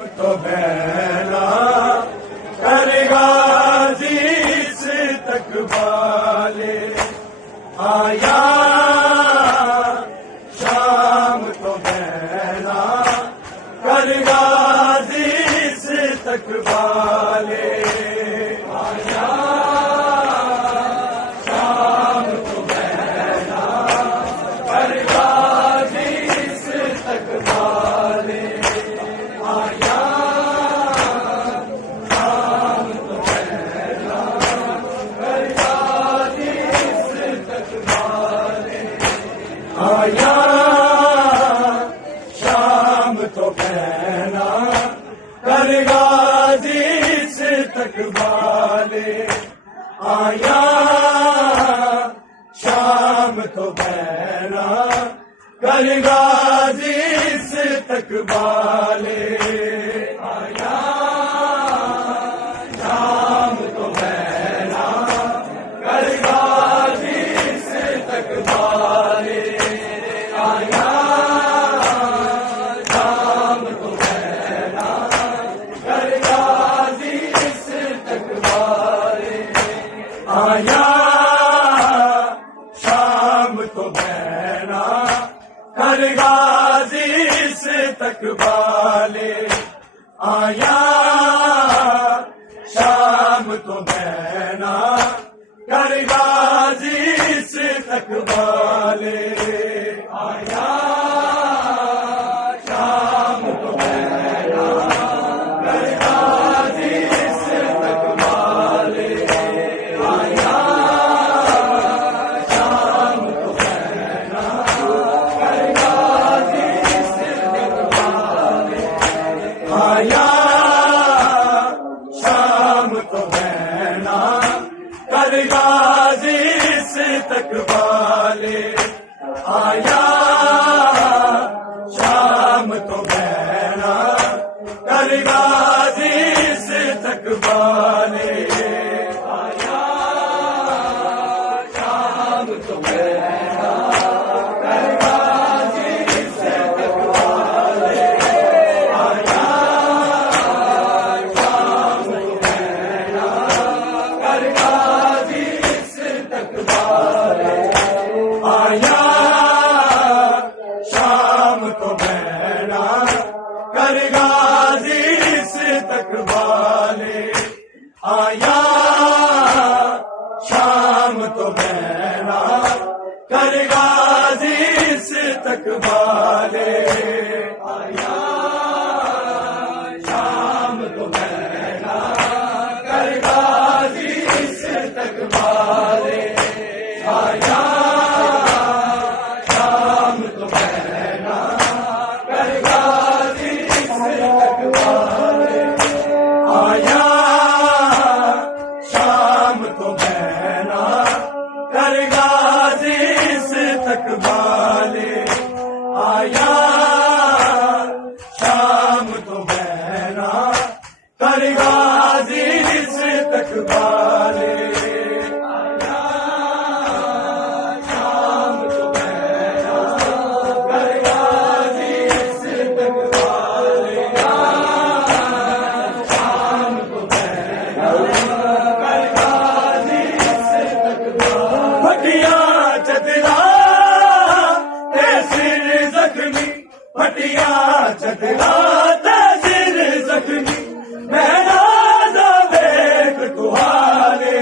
تو بھیناں کر غازی استقبال آئیاں شام تو بھیناں کر غازی استقبال شام تو بھیناں کر غازی استقبال آئیاں شام تو بھیناں کر غازی استقبال شام تو بھیناں کر غازی استقبال شام تو بھیناں کر غازی استقبال آئیاں شام تو بھیناں کر غازی استقبال شام تو بھیناں کر غازی استقبال شام تو بھیناں کر غازی استقبال آئیاں شام تو بھیناں کر غازی استقبال شام تو بھیناں کر غازی استقبال شام تو بھیناں کر غازی استقبال آئیاں شام تو بھیناں کر غازی استقبال شام تو بھیناں کر غازی استقبال شام تو بھیناں کر غازی استقبال شام تو بھیناں کر غازی استقبال شام تو بھیناں کر غازی استقبال پھٹیاں چدراں تے سر زخمی پھٹیاں چدراں تے سر زخمی بھیناں ویکھ تہارے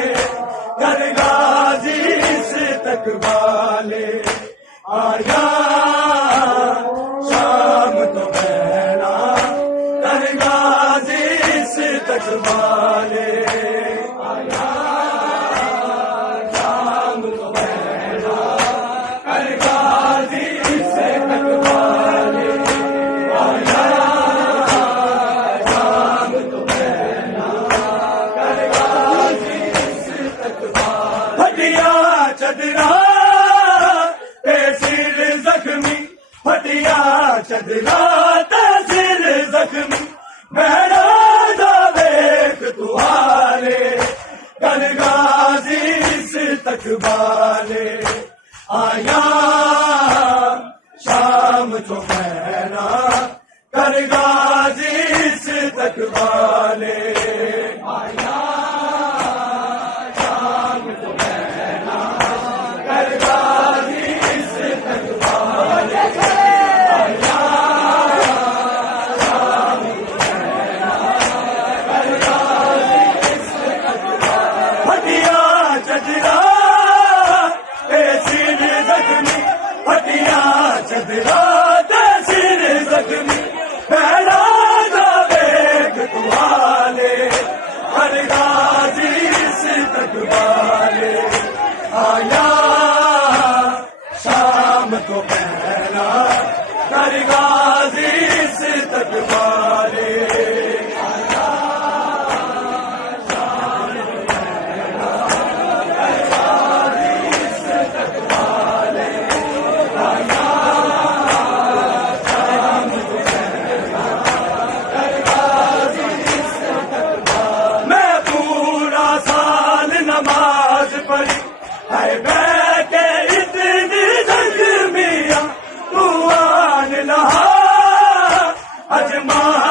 کر غازی استقبال آئیاں شام تو بھیناں کر غازی استقبال پھٹیاں چدراں تے سر زخمی پھٹیاں چدراں تے سر زخمی بھیناں ویکھ تہارے کر غازی استقبال آئیاں شام تو بھیناں کر غازی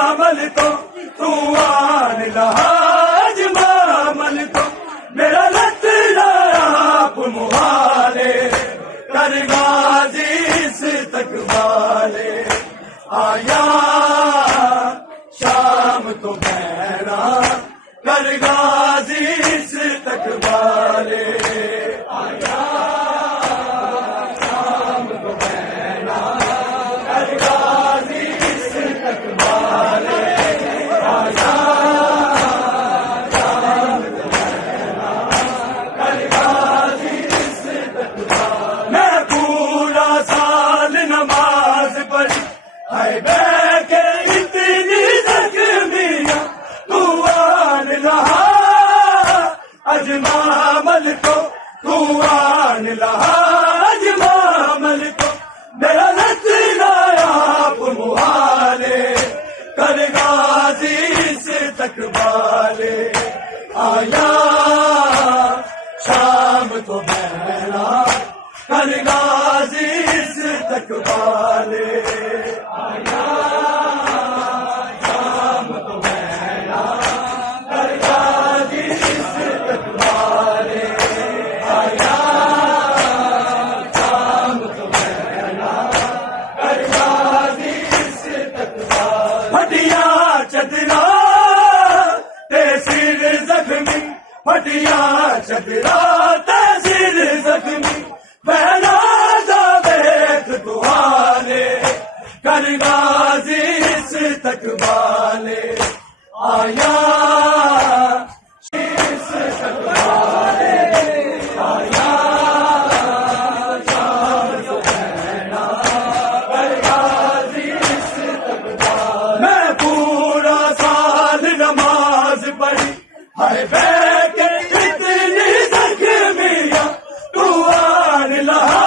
اجمامل تو تو آن لہا اجمامل تو میرا لت آپ محالے کر غازی استقبالے آیا شام تو بھیناں کر غازی استقبالے آیا شام تو بھیناں کر غازی استقبالے آیا شام تو بھیناں کر غازی استقبالے میں پورا سال نماز پڑھی ہے بے کے اتنی زخمیاں تو آن لہا اجمامل تو تو آن لہا اجمامل تو میرا لت آپ محالے کر غازی استقبالے آیا شام تو بھیناں کر غازی استقبالے آیا شام تو بھیناں کر غازی استقبالے آیا شام تو بھیناں کر غازی استقبالے پھٹیاں چدراں تحصیل زخمی پھٹیاں چدراں تحصیل زخمی بھیناں ویکھ دعالے کر غازی استقبالے آیا استقبالے آیا شام تو بھیناں کر غازی استقبالے میں پورا سال نماز پڑھی ہے بے کے اتنی زخمیاں تو آن لہا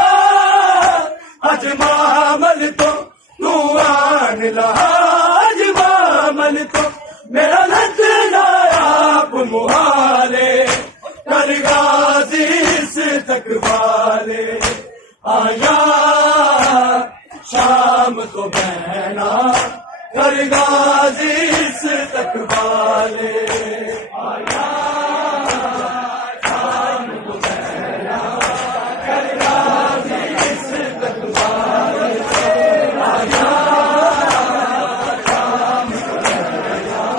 اجمامل تو تو آن لہا اجمامل تو میرا لت آپ محالے کر غازی استقبالے آیا شام تو بھیناں کر غازی استقبالے آیا شام تو بھیناں کر غازی استقبالے آیا شام تو بھیناں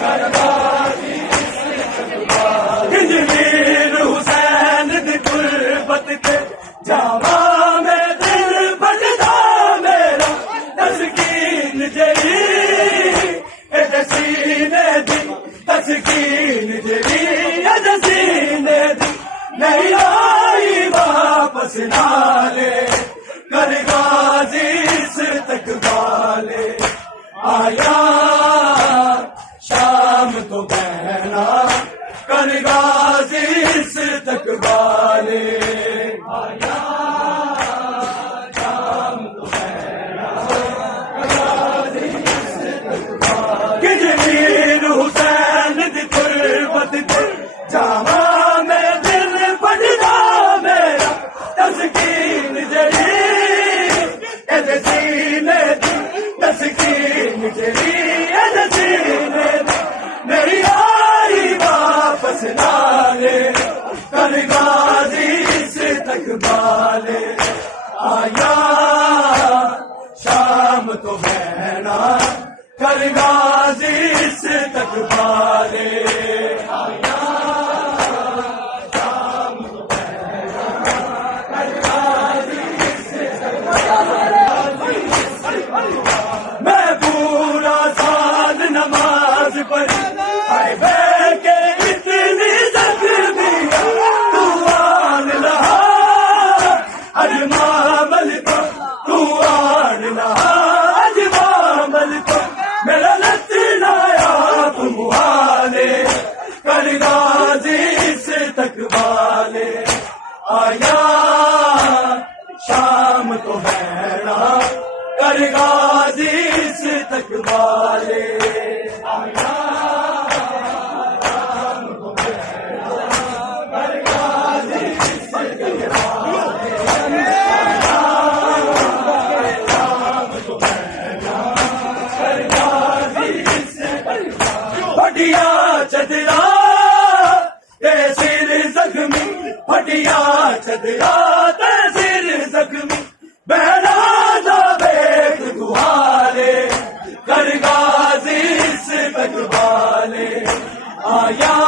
کر غازی استقبالے انجمیر حسین دی قربت تے جاواں میں دل بجدا میرا تسکین جڑی سینے دی تسکین جڑی سینے دی نہیں آئی واپس نالے کر غازی استقبالے آیا شام تو بھیناں کر غازی استقبالے آیا شام تو بھیناں کر غازی استقبالے انجمیر حسین دی قربت تے جاواں میں دل بجدا میرا تسکین جڑی سینے دی تسکین جڑی سینے دی میری آئی واپس نالے کر غازی استقبالے آیا شام تو بھیناں کر غازی استقبالے آیا شام تو بھیناں کر غازی استقبالے میں پورا سال نماز پڑھی ہے بے کے اتنی زخمیاں تو آن لہا اجمامل تو تو آن لہا اجمامل تو میرا لت آپ محالے کر غازی استقبالے آیا شام تو بھیناں کر غازی استقبالے آیا شام تو بھیناں کر غازی استقبالے آیا شام تو بھیناں کر غازی پھٹیاں چدراں تحصیل زخمی بھیران دا ویکھ دعالے کر غازی استقبال آئیاں